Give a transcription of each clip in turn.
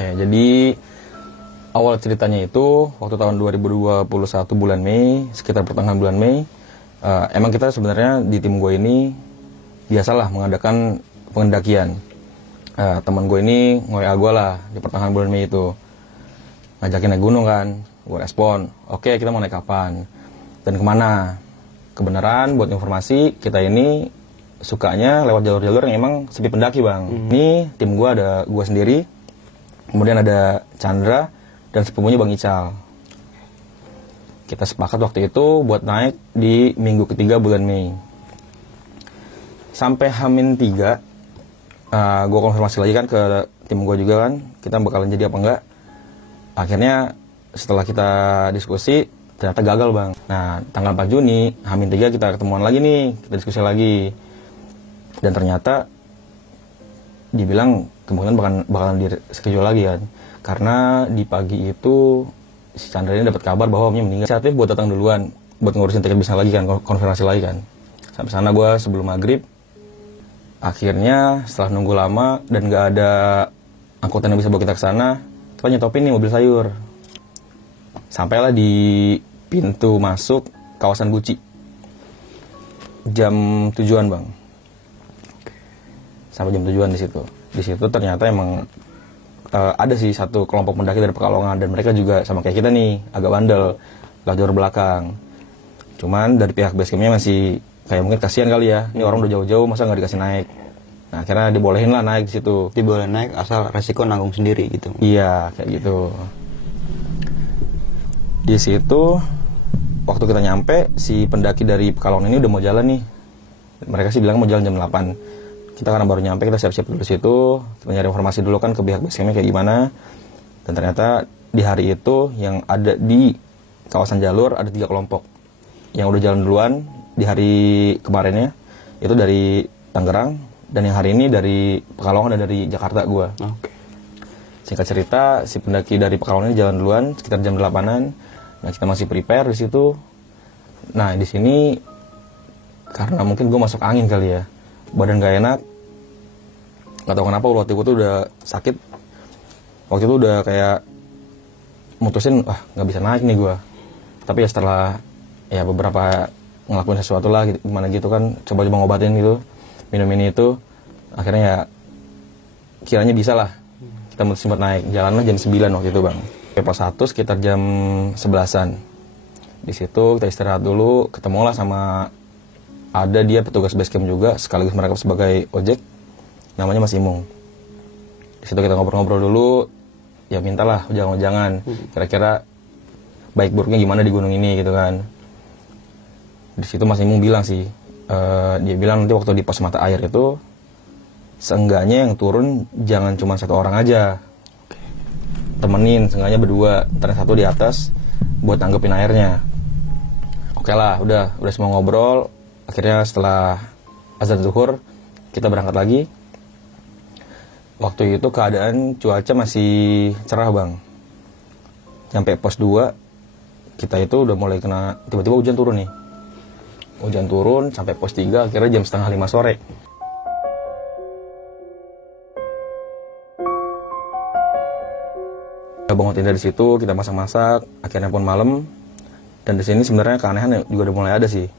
Oke, jadi awal ceritanya itu waktu tahun 2021 bulan Mei, sekitar pertengahan bulan Mei, emang kita sebenarnya di tim gue ini biasalah mengadakan pengendakian. Teman gue ini nge-WA gue lah di pertengahan bulan Mei itu, ngajakin naik gunung kan. Gue respon, oke, kita mau naik kapan dan kemana. Kebenaran buat informasi, kita ini sukanya lewat jalur-jalur yang emang sepi pendaki bang. Ini tim gue ada gue sendiri, kemudian ada Chandra dan sepupunya Bang Ical. Kita sepakat waktu itu buat naik di minggu ketiga bulan Mei. Sampai H-3, gue konfirmasi lagi kan ke tim gue juga kan, kita bakalan jadi apa enggak. Akhirnya setelah kita diskusi, ternyata gagal bang. Nah, tanggal 4 Juni, H-3 kita ketemuan lagi nih, kita diskusi lagi. Dan ternyata dibilang kemungkinan bakalan di schedule lagi kan. Karena di pagi itu si Chandra ini dapat kabar bahwa omnya meninggal. Inisiatif buat datang duluan, buat ngurusin tiket bisa lagi kan, konfirmasi lagi kan. Sampai sana gue sebelum maghrib. Akhirnya setelah nunggu lama dan gak ada angkutan yang bisa bawa kita ke sana, kita nyetopin nih mobil sayur. Sampailah di pintu masuk kawasan Guci. Jam tujuan bang. Sampai jam tujuan di situ. Di situ ternyata emang ada sih satu kelompok pendaki dari Pekalongan dan mereka juga sama kayak kita nih, agak bandel, lewat jalur belakang. Cuman dari pihak basecampnya masih kayak mungkin kasihan kali ya, ini orang udah jauh-jauh masa nggak dikasih naik. Nah akhirnya dibolehin lah naik di situ. Diboleh naik asal resiko nanggung sendiri gitu. Iya kayak gitu. Di situ waktu kita nyampe si pendaki dari Pekalongan ini udah mau jalan nih. Mereka sih bilang mau jalan jam 8. Kita karena baru nyampe, kita siap-siap dulu situ, kita nyari informasi dulu kan ke pihak basecampnya kayak gimana. Dan ternyata di hari itu yang ada di kawasan jalur ada 3 kelompok. Yang udah jalan duluan di hari kemarinnya itu dari Tangerang, dan yang hari ini dari Pekalongan dan dari Jakarta gua. Oke. Singkat cerita, si pendaki dari Pekalongan ini jalan duluan sekitar jam 8-an. Nah, kita masih prepare di situ. Nah, di sini karena mungkin gue masuk angin kali ya. Badan gak enak. Gak tau kenapa waktu itu udah sakit. Waktu itu udah kayak mutusin, wah gak bisa naik nih gue. Tapi ya setelah ya beberapa ngelakuin sesuatu lah gimana gitu kan, coba-coba ngobatin gitu, minum ini itu, akhirnya ya kiranya bisa lah. Kita mutusin buat naik. Jalannya jam 9 waktu itu bang. Pos 1 sekitar jam 11-an. Di situ kita istirahat dulu, ketemulah sama ada dia petugas basecamp juga, sekaligus mereka sebagai ojek, namanya Mas Imung. Di situ kita ngobrol-ngobrol dulu, ya mintalah jangan kira-kira baik buruknya gimana di gunung ini gitu kan. Di situ Mas Imung bilang sih, dia bilang nanti waktu di pos mata air itu seenggaknya yang turun jangan cuma 1 orang aja, temenin seenggaknya berdua, ntar yang 1 di atas buat nanggepin airnya. Oke lah, udah semua ngobrol. Akhirnya setelah azan zuhur kita berangkat lagi. Waktu itu keadaan cuaca masih cerah bang. Sampai pos 2 kita itu udah mulai kena, tiba-tiba hujan turun nih. Hujan turun sampai pos 3 akhirnya jam 4:30 sore. Kita bangun tenda di situ, kita masak-masak, akhirnya pun malam. Dan di sini sebenarnya keanehan juga udah mulai ada sih.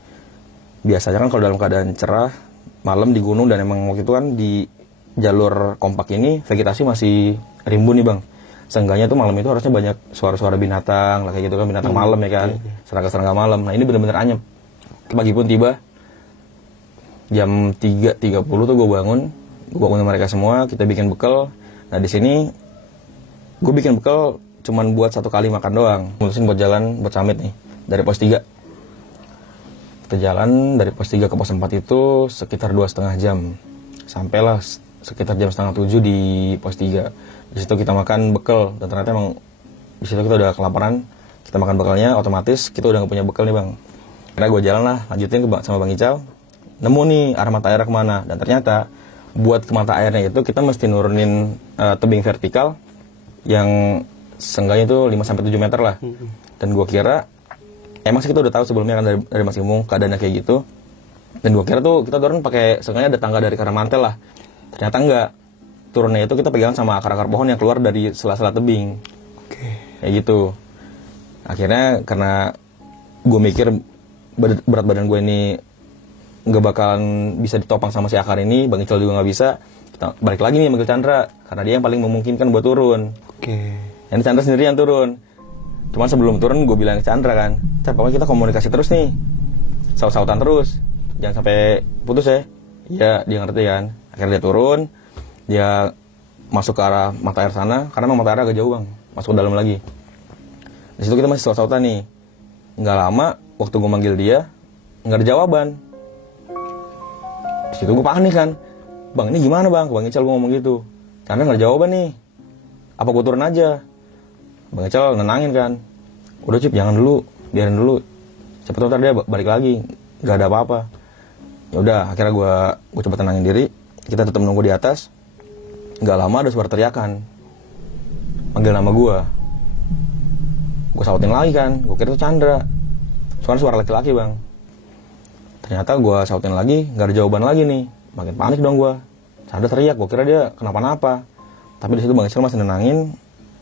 Biasanya kan kalau dalam keadaan cerah, malam di gunung dan emang waktu itu kan di jalur kompak ini vegetasi masih rimbun nih bang. Seenggaknya tuh malam itu harusnya banyak suara-suara binatang lah kayak gitu kan, binatang malam ya kan, serangga-serangga malam. Nah ini bener-bener anyep. Pagi pun tiba, jam 3.30 tuh gue bangun mereka semua, kita bikin bekal. Nah di sini gue bikin bekal cuman buat 1 kali makan doang. Mutusin buat jalan, buat summit nih, dari pos 3. Kita jalan dari pos 3 ke pos 4 itu sekitar 2,5 jam. Sampailah sekitar jam 6:30 di pos 3. Di situ kita makan bekal, dan ternyata emang di situ kita udah kelaparan. Kita makan bekalnya, otomatis kita udah gak punya bekal nih bang. Karena gue jalan lah, lanjutin sama Bang Ical. Nemu nih arah mata air kemana. Dan ternyata buat ke mata airnya itu kita mesti nurunin tebing vertikal yang seenggaknya itu 5-7 meter lah. Dan gue kira, emang sih kita udah tahu sebelumnya kan dari Mas Imung keadaannya kayak gitu. Dan gue kira tuh kita turun pakai, seenggaknya ada tangga dari Karamantel lah. Ternyata enggak. turunnya itu kita pegang sama akar-akar pohon yang keluar dari sela-sela tebing. Oke. Kayak gitu. Akhirnya karena gue mikir berat badan gue ini nggak bakalan bisa ditopang sama si akar ini, Bang Ical juga nggak bisa. Kita balik lagi nih manggil Chandra karena dia yang paling memungkinkan buat turun. Oke. Yang Chandra sendiri yang turun. Cuman sebelum turun gue bilang ke Chandra kan, Chandra pokoknya kita komunikasi terus nih, saut-sautan terus, jangan sampai putus ya. Iya, dia ngerti kan. Akhirnya dia turun, dia masuk ke arah mata air sana, karena memang mata air agak jauh bang, masuk ke dalam lagi. Di situ kita masih saut-sautan nih. Nggak lama, waktu gue manggil dia, nggak ada jawaban. Di situ gue panik kan, bang ini gimana bang? Ke Bang Ical gue ngomong gitu. Chandra nggak ada jawaban nih. Apa gue turun aja? Bang Ical nenangin kan, udah Cip jangan dulu, biarin dulu, siapa tahu ntar dia balik lagi, nggak ada apa-apa. Ya udah, akhirnya gue coba tenangin diri, kita tetap nunggu di atas. Nggak lama ada suara teriakan, manggil nama gue sautin lagi kan, gue kira itu Chandra, soalnya suara laki-laki bang. Ternyata gue sautin lagi, nggak ada jawaban lagi nih, makin panik dong gue. Chandra teriak, gue kira dia kenapa-napa, tapi di situ Bang Ical masih nenangin.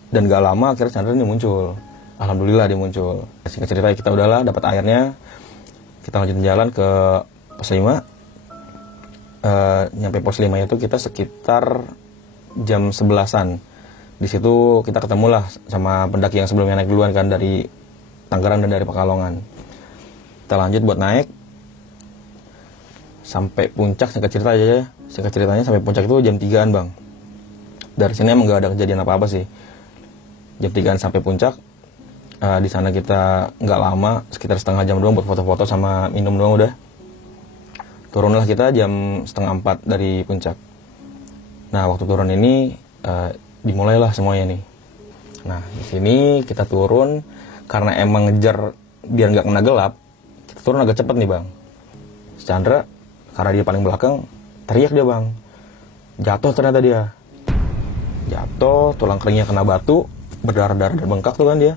Dan gak lama akhirnya Chandra ini muncul. Alhamdulillah dia muncul. Singkat cerita kita udahlah dapat airnya. Kita lanjutin jalan ke pos 5. Nyampe pos 5 itu kita sekitar jam 11-an. Di situ kita ketemulah sama pendaki yang sebelumnya naik duluan kan dari Tangerang dan dari Pekalongan. Kita lanjut buat naik sampai puncak. Singkat cerita aja ya. Singkat ceritanya sampai puncak itu jam 3-an bang. Dari sini emang gak ada kejadian apa-apa sih. Jam 3-an sampai puncak. Di sana kita nggak lama, sekitar setengah jam doang buat foto-foto sama minum doang udah. Turunlah kita jam 3:30 dari puncak. Nah waktu turun ini dimulailah semuanya nih. Nah di sini kita turun karena emang ngejar biar nggak kena gelap. Kita turun agak cepet nih bang. Chandra karena dia paling belakang teriak dia bang. Jatuh ternyata dia. Jatuh, tulang keringnya kena batu. Berdarah-darah dan bengkak tuh kan dia.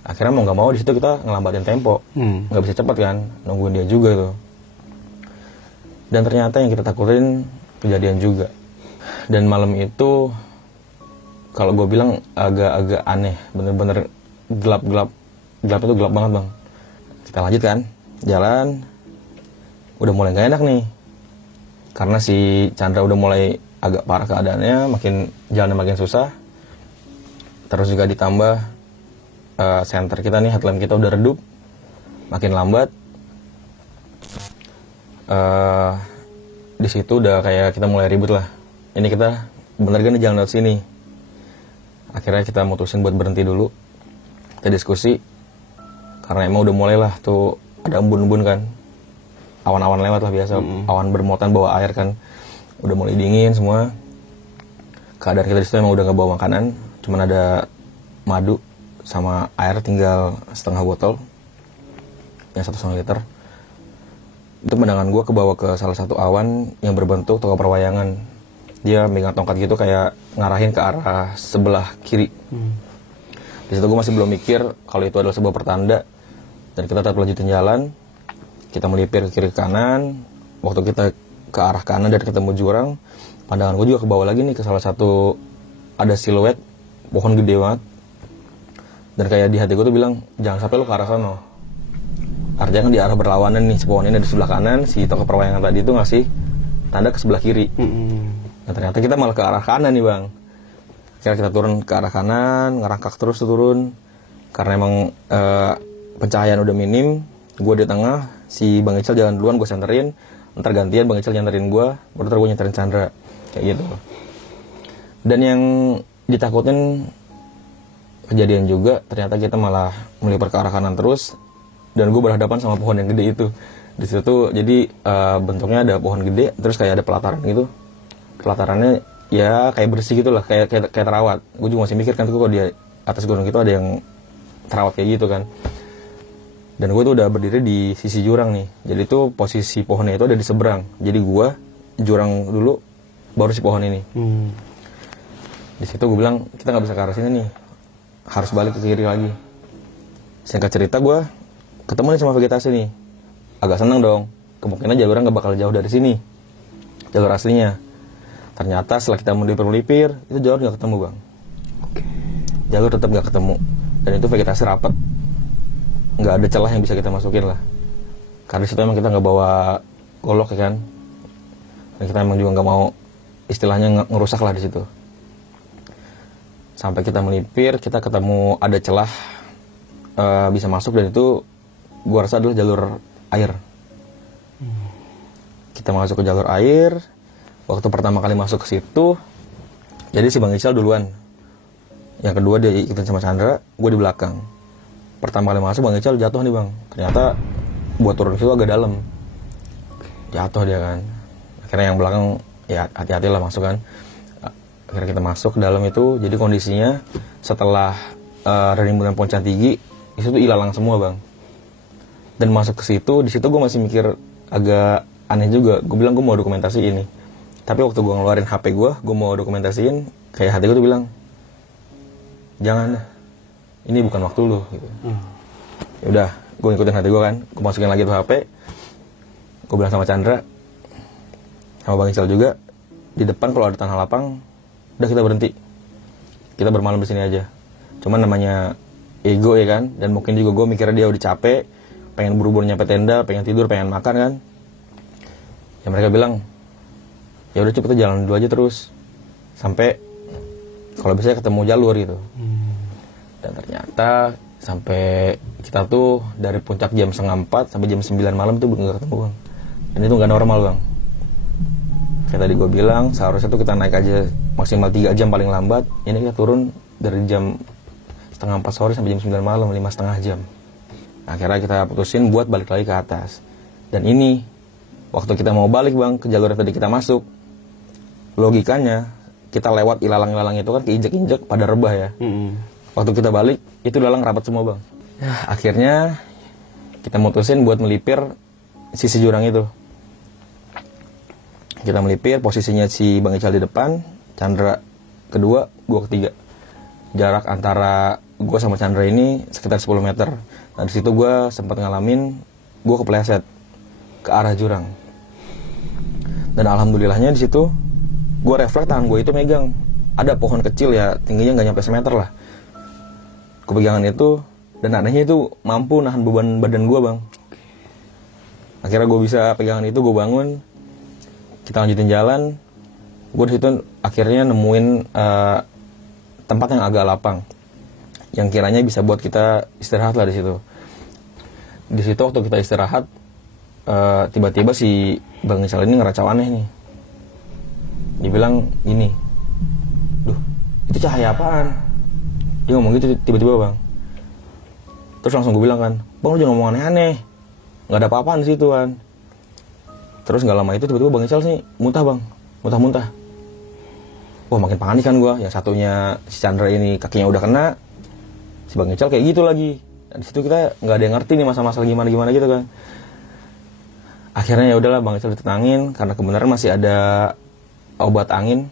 Akhirnya mau nggak mau di situ kita ngelambatin tempo, nggak bisa cepat kan, nungguin dia juga tuh. Dan ternyata yang kita takutin kejadian juga. Dan malam itu kalau gue bilang agak-agak aneh, bener-bener gelap itu gelap banget bang. Kita lanjut kan, jalan, udah mulai nggak enak nih, karena si Chandra udah mulai agak parah keadaannya, makin jalannya makin susah. Terus juga ditambah senter kita nih, headlamp kita udah redup, makin lambat. Di situ udah kayak kita mulai ribut lah. Ini kita bener gak nih jalan lewat sini? Akhirnya kita mutusin buat berhenti dulu. Kita diskusi, karena emang udah mulai lah tuh ada embun-embun kan, awan-awan lewat lah biasa, awan bermuatan bawa air kan, udah mulai dingin semua. Keadaan kita di situ emang udah nggak bawa makanan. Cuman ada madu sama air tinggal setengah botol yang 1,5 liter. Itu pandangan gue kebawa ke salah satu awan yang berbentuk toko perwayangan. Dia megang tongkat gitu kayak ngarahin ke arah sebelah kiri. Di situ gue masih belum mikir kalau itu adalah sebuah pertanda. Dan kita tetap lanjutin jalan. Kita melipir ke kiri ke kanan. Waktu kita ke arah kanan dan ketemu jurang, pandangan gue juga kebawa lagi nih ke salah satu, ada siluet pohon gede banget. Dan kayak di hati gue tuh bilang, jangan sampai lu ke arah sana. Artinya kan di arah berlawanan nih, si pohon ini ada di sebelah kanan, si toko perwayangan tadi itu ngasih tanda ke sebelah kiri. Nah ternyata kita malah ke arah kanan nih bang. Kira kita turun ke arah kanan, ngerangkak terus tuh turun. Karena emang pencahayaan udah minim, gue di tengah, si Bang Ical jalan duluan, gue senterin. Ntar gantian Bang Ical nyanterin gue, baru ntar gue nyanterin Chandra. Kayak gitu. Dan yang ditakutin kejadian juga, ternyata kita malah melipir ke arah kanan terus, dan gue berhadapan sama pohon yang gede itu. Di situ tuh jadi bentuknya ada pohon gede, terus kayak ada pelataran gitu. Pelatarannya ya kayak bersih gitu lah, kayak terawat. Gue juga masih mikir kan tuh kalau di atas gunung itu ada yang terawat kayak gitu kan. Dan gue tuh udah berdiri di sisi jurang nih, jadi tuh posisi pohonnya itu ada di seberang. Jadi gue jurang dulu, baru si pohon ini. Di situ gue bilang kita nggak bisa ke arah sini nih, harus balik ke kiri lagi. Singkat cerita gue ketemu nih sama vegetasi nih, agak seneng dong. Kemungkinan jalurnya nggak bakal jauh dari sini, jalur aslinya. Ternyata setelah kita melipir-melipir, itu jalur nggak ketemu bang. Jalur tetap nggak ketemu, dan itu vegetasi rapat, nggak ada celah yang bisa kita masukin lah. Karena situ emang kita nggak bawa golok ya kan, dan kita emang juga nggak mau istilahnya ngerusak lah di situ. Sampai kita melipir, kita ketemu ada celah bisa masuk, dan itu gua rasa adalah jalur air. Kita masuk ke jalur air. Waktu pertama kali masuk ke situ, jadi si Bang Ical duluan. Yang kedua dia ikutin sama Chandra, gue di belakang. Pertama kali masuk Bang Ical jatuh nih bang. Ternyata buat turun situ agak dalam. Jatuh dia kan. Akhirnya yang belakang ya hati-hati lah masuk kan. Akhirnya kita masuk ke dalam itu. Jadi kondisinya setelah Rimbunan Poncan Tinggi, itu tuh ilalang semua bang. Dan masuk ke situ, di situ gue masih mikir agak aneh juga. Gue bilang gue mau dokumentasi ini. Tapi waktu gue ngeluarin HP gue mau dokumentasiin, kayak hati gue tuh bilang, jangan dah, ini bukan waktu lu gitu. Ya udah, gue ngikutin hati gue kan, gue masukin lagi tuh HP, gue bilang sama Chandra, sama Bang Ical juga, di depan kalau ada tanah lapang, udah kita berhenti, kita bermalam di sini aja. Cuman namanya ego ya kan, dan mungkin juga gue mikirnya dia udah capek, pengen buru-buru nyampe tenda, pengen tidur, pengen makan kan. Ya mereka bilang, ya udah cepet jalan dulu aja terus sampai kalau bisa ketemu jalur gitu. Dan ternyata sampai kita tuh dari puncak jam 3:30 sampai jam 9 malam tuh nggak ketemu bang. Dan itu nggak normal bang. Kayak tadi gue bilang, seharusnya tuh kita naik aja maksimal 3 jam paling lambat. Ini kita turun dari jam 3:30 sore sampai jam 9 malam, 5,5 jam. Akhirnya kita putusin buat balik lagi ke atas. Dan ini waktu kita mau balik bang ke jalur yang tadi kita masuk, logikanya kita lewat ilalang-ilalang itu kan keinjek-injek pada rebah ya. Waktu kita balik itu ilalang rapat semua bang. Ya, akhirnya kita mutusin buat melipir sisi jurang itu. Kita melipir, posisinya si Bang Ical di depan, Chandra kedua, gua ketiga. Jarak antara gua sama Chandra ini sekitar 10 meter. Nah di situ gua sempat ngalamin gua kepleset ke arah jurang. Dan alhamdulillahnya di situ gue refleks tangan gue itu megang ada pohon kecil ya, tingginya nggak nyampe semeter lah. Gue pegangan itu, dan anehnya itu mampu nahan beban badan gue bang. Akhirnya gue bisa pegangan itu, gue bangun, kita lanjutin jalan. Gue di situ akhirnya nemuin tempat yang agak lapang, yang kiranya bisa buat kita istirahat lah di situ. Di situ waktu kita istirahat, tiba-tiba si Bang Ical ini ngeracau aneh nih. Dia bilang gini, duh itu cahaya apaan? Dia ngomong gitu tiba-tiba bang. Terus langsung gue bilang kan, bang lu jangan ngomong aneh-aneh, nggak ada apa-apaan di situ kan. Terus nggak lama itu tiba-tiba Bang Ical sih muntah bang, muntah-muntah. Wah makin panik kan gue. Yang satunya si Chandra ini kakinya udah kena, si Bang Ical kayak gitu lagi. Dan di situ kita nggak ada yang ngerti nih masalah-masalah gimana gitu kan. Akhirnya ya udahlah Bang Ical ditenangin karena kebenaran masih ada obat angin.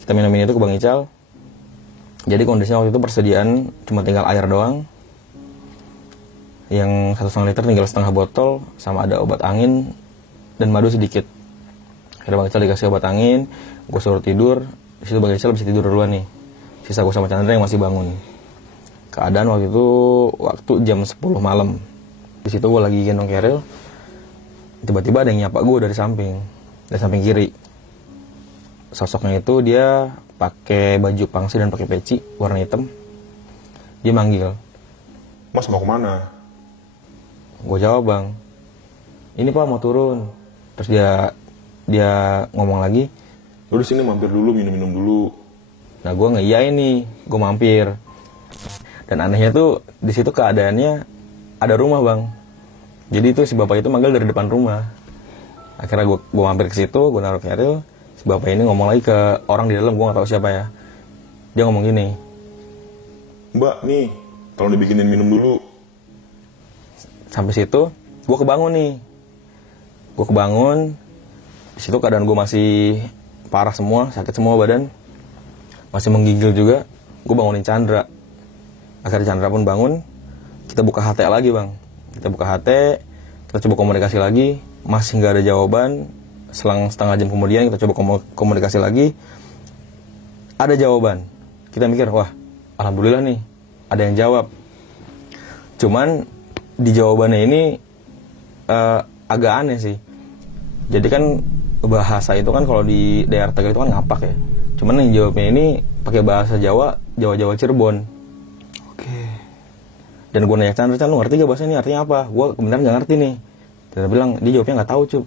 Kita minumin itu ke Bang Ical. Jadi kondisinya waktu itu persediaan cuma tinggal air doang, yang 1,5 liter tinggal setengah botol, sama ada obat angin dan madu sedikit. Akhirnya Bang Ical dikasih obat angin, gue suruh tidur. Di situ Bang Ical bisa tidur duluan nih. Sisa gue sama Chandra yang masih bangun. Keadaan waktu itu jam 10 malam. Di situ gue lagi gendong keril, tiba-tiba ada yang nyapa gue dari samping kiri. Sosoknya itu dia pakai baju pangsi dan pakai peci warna hitam. Dia manggil, Mas mau kemana? gue jawab bang, ini pak mau turun. Terus dia ngomong lagi, Lu di sini mampir dulu, minum-minum dulu. nah gue ngeiyain nih, gue mampir. Dan anehnya tuh di situ keadaannya ada rumah bang. Jadi itu si bapak itu manggil dari depan rumah. Akhirnya gue mampir ke situ, gue naruh keril. Si bapak ini ngomong lagi ke orang di dalam, gue gak tahu siapa ya. Dia ngomong gini, Mbak, nih, tolong dibikinin minum dulu. sampai situ gue kebangun nih. Gue kebangun, di situ keadaan gue masih parah semua, sakit semua badan, masih menggigil juga. Gue bangunin Chandra. Akhirnya Chandra pun bangun. Kita buka HT lagi bang. Kita buka HT, kita coba komunikasi lagi, masih nggak ada jawaban. selang setengah jam kemudian kita coba komunikasi lagi, ada jawaban. Kita mikir, wah alhamdulillah nih ada yang jawab. Cuman di jawabannya ini agak aneh sih. Jadi kan bahasa itu kan kalau di daerah Tegal itu kan ngapak ya. Cuman yang jawabnya ini pakai bahasa Jawa Cirebon. Oke. Dan gue nanya Chandra, lu ngerti gak bahasa ini artinya apa? Gue kebenaran gak ngerti nih. Dia bilang, dia jawabnya gak tahu Cup.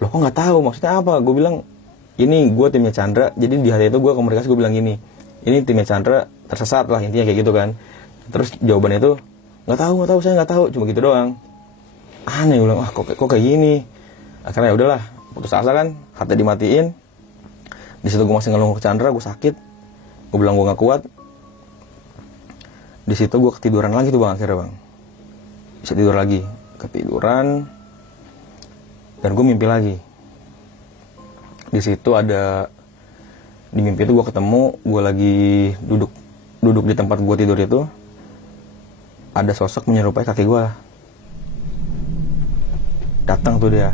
Loh kok gak tahu? Maksudnya apa? Gue bilang, ini gue timnya Chandra. Jadi di hari itu gue komunikasi, gue bilang gini, ini timnya Chandra tersesat lah, intinya kayak gitu kan. Terus jawabannya itu, gak tahu, saya gak tahu. Cuma gitu doang. Aneh, gue bilang, wah kok kayak gini. Akhirnya ya udahlah, putus asa kan, hati dimatiin. Di situ gue masih ngeluh ke Chandra, gue sakit. Gue bilang gue gak kuat. Di situ gue ketiduran lagi tuh bang, akhirnya bang. Bisa tidur lagi, ketiduran. Dan gue mimpi lagi. Di situ ada, di mimpi itu gue ketemu, gue lagi duduk di tempat gue tidur itu. Ada sosok menyerupai kakek gue. Datang tuh dia.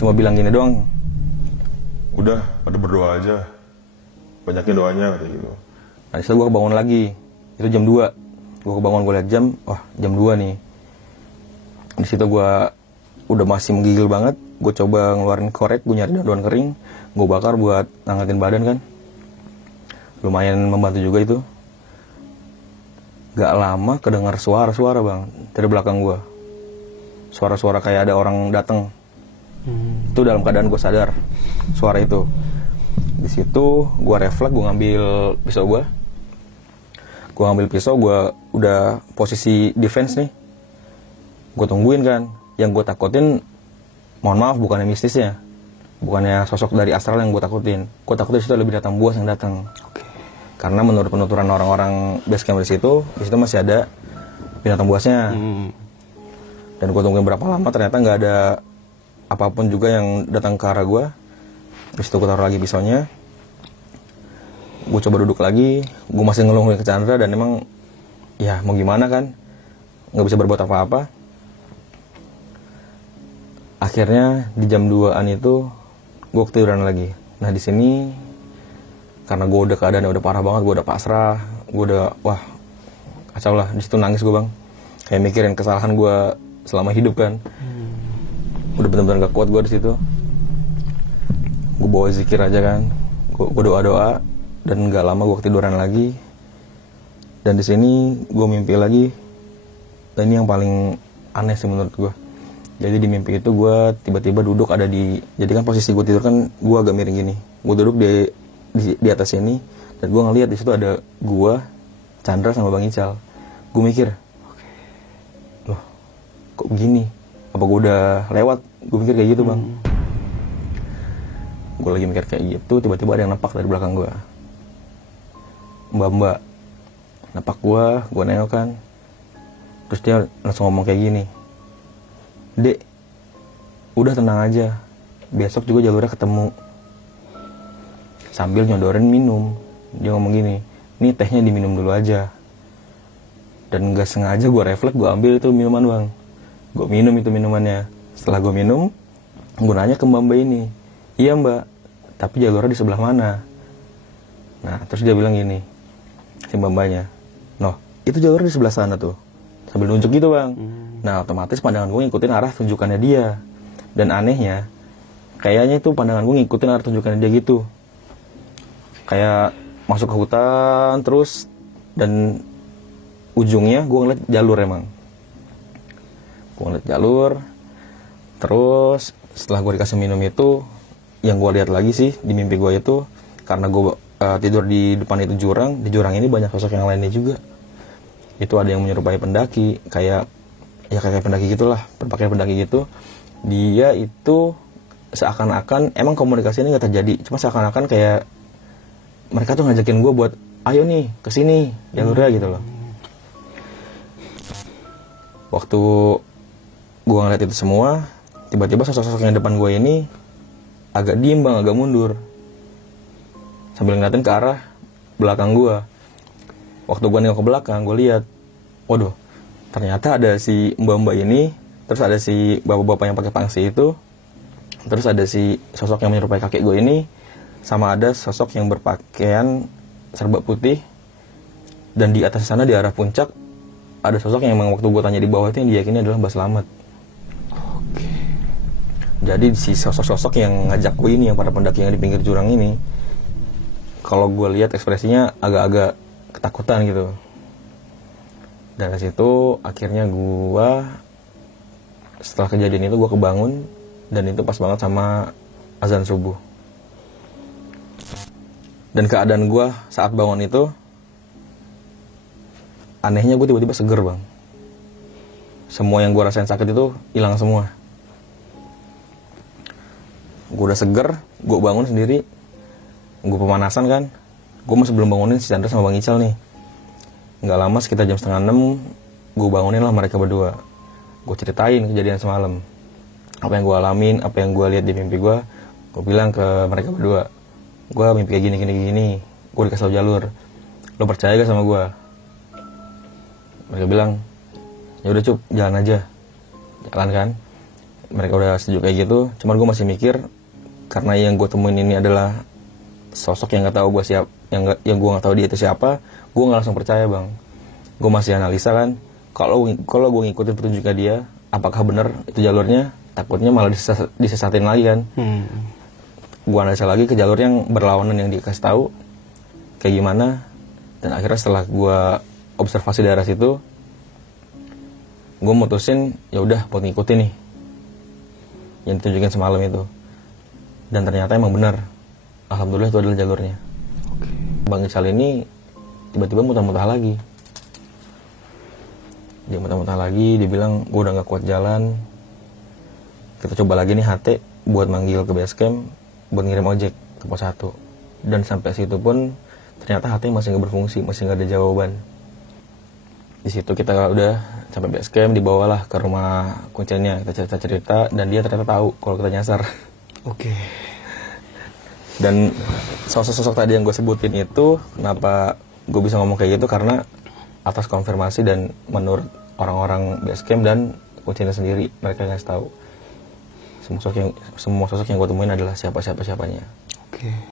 Cuma bilang gini doang. Udah, pada berdoa aja. Banyakin doanya kayak gitu. Nah disitu gue kebangun lagi. Itu jam 2. Gue kebangun, gue liat jam, wah jam 2 nih. Di situ gue udah masih menggigil banget. Gue coba ngeluarin korek, gue nyari daun kering, gue bakar buat ngangkatin badan kan. Lumayan membantu juga itu. Gak lama kedengar suara-suara bang dari belakang gue. Suara-suara kayak ada orang datang. Itu dalam keadaan gue sadar suara itu. Di situ gue refleks, gue ngambil pisau gue. Gue ngambil pisau, gue udah posisi defense nih. Gue tungguin kan. Yang gue takutin, mohon maaf, bukannya mistisnya, bukannya sosok dari astral yang gue takutin. Gue takutin situ ada binatang buas yang datang. Karena menurut penuturan orang-orang base camp di situ masih ada binatang buasnya. Dan gue tungguin berapa lama, ternyata nggak ada apapun juga yang datang ke arah gue. Di situ gue taruh lagi pisaunya. Gue coba duduk lagi, gue masih ngeluh ke Chandra dan emang ya mau gimana kan, nggak bisa berbuat apa-apa. Akhirnya di jam 2-an itu gue ketiduran lagi. Nah di sini karena gue udah keadaannya udah parah banget, gue udah pasrah, gue udah wah kacau lah. Di situ nangis gue bang, kayak mikirin kesalahan gue selama hidup kan. Udah bener-bener gak kuat gue di situ. Gue bawa zikir aja kan, gue doa-doa. Dan gak lama gue ketiduran lagi. Dan di sini gue mimpi lagi. Dan ini yang paling aneh sih menurut gue. Jadi di mimpi itu gue tiba-tiba duduk ada di, jadi kan posisi gue tidur kan gue agak miring gini. Gue duduk di atas ini dan gue ngeliat di situ ada gue, Chandra sama Bang Ical. Gue mikir, loh kok begini? Apa gue udah lewat? Gue mikir kayak gitu bang. Gue lagi mikir kayak gitu, tiba-tiba ada yang nepak dari belakang gue. Mbak napak gue nengok kan. Terus dia langsung ngomong kayak gini, Dek, udah tenang aja, besok juga jalurnya ketemu. Sambil nyodorin minum. Dia ngomong gini, nih tehnya diminum dulu aja. Dan gak sengaja gue refleks, gue ambil itu minuman bang. Gue minum itu minumannya. Setelah gue minum, gue nanya ke mbak ini, iya mbak, tapi jalurnya di sebelah mana? Nah terus dia bilang gini, si mbak-mbaknya, noh itu jalur di sebelah sana tuh, sambil nunjuk gitu bang. Nah otomatis pandangan gue ngikutin arah tunjukannya dia. Dan anehnya, kayaknya itu pandangan gue ngikutin arah tunjukannya dia gitu. Kayak masuk ke hutan terus, dan ujungnya gue ngeliat jalur emang. Gue ngeliat jalur, terus setelah gue dikasih minum itu, yang gue lihat lagi sih di mimpi gue itu, karena gue tidur di depan itu jurang, di jurang ini banyak sosok yang lainnya juga. Itu ada yang menyerupai pendaki, kayak pendaki gitulah, berpakaian pendaki gitu. Dia itu seakan-akan emang komunikasi ini nggak terjadi, cuma seakan-akan kayak mereka tuh ngajakin gue buat ayo nih kesini jalurnya gitu loh. Waktu gue ngeliat itu semua, tiba-tiba sosok-sosok yang depan gue ini agak diem bang, agak mundur, sambil ngeliatin ke arah belakang gue. Waktu gue nengok ke belakang, gue lihat, waduh, ternyata ada si mbak-mbak ini, terus ada si bapak-bapak yang pakai pangsi itu, Terus ada si sosok yang menyerupai kakek gue ini, sama ada sosok yang berpakaian serba putih, dan di atas sana di arah puncak ada sosok yang emang waktu gue tanya di bawah itu yang diyakini adalah Mbah Slamet. Oke. Jadi si sosok-sosok yang ngajak gue ini, yang para pendaki yang di pinggir jurang ini, kalau gue lihat ekspresinya agak-agak ketakutan gitu. Dan dari situ akhirnya gue, setelah kejadian itu gue kebangun, dan itu pas banget sama azan subuh. Dan keadaan gue saat bangun itu, anehnya gue tiba-tiba seger bang. Semua yang gue rasain sakit itu hilang semua. Gue udah seger, gue bangun sendiri, gue pemanasan kan. Gue masih belum bangunin si Chandra sama Bang Ical nih. Nggak lama, sekitar jam 5:30, gue bangunin lah mereka berdua. Gue ceritain kejadian semalam, apa yang gue alamin, apa yang gue lihat di mimpi gue. Gue bilang ke mereka berdua, gue mimpi kayak gini. Gue dikasih tau jalur, lo percaya gak sama gue? Mereka bilang, ya udah Cup, jalan aja. Jalan kan. Mereka udah setuju kayak gitu. Cuman gue masih mikir, karena yang gue temuin ini adalah sosok yang nggak tahu gue siapa, yang gue nggak tahu dia itu siapa. Gue nggak langsung percaya bang. Gue masih analisa kan, kalau gue ngikutin petunjuknya dia, apakah benar itu jalurnya? Takutnya malah disesatin lagi kan. Gue analisa lagi ke jalur yang berlawanan yang dikasih tahu kayak gimana. Dan akhirnya setelah gue observasi daerah situ, gue mutusin ya udah buat ngikutin nih yang ditunjukin semalam itu. Dan ternyata emang benar, alhamdulillah itu adalah jalurnya. Bang Ical ini tiba-tiba muntah-muntah lagi. Dia muntah-muntah lagi, dia bilang gue udah gak kuat jalan, kita coba lagi nih HT buat manggil ke base camp, buat ngirim ojek ke pos 1. Dan sampai situ pun ternyata HT masih gak berfungsi, masih gak ada jawaban. Di situ kita udah sampai base camp, dibawalah ke rumah kuncinya, kita cerita-cerita, dan dia ternyata tahu kalau kita nyasar. Oke. Dan sosok-sosok tadi yang gue sebutin itu, kenapa gue bisa ngomong kayak gitu, karena atas konfirmasi dan menurut orang-orang base camp dan kuncinya sendiri, mereka ngasih tahu semua sosok yang gue temuin adalah siapanya. Oke.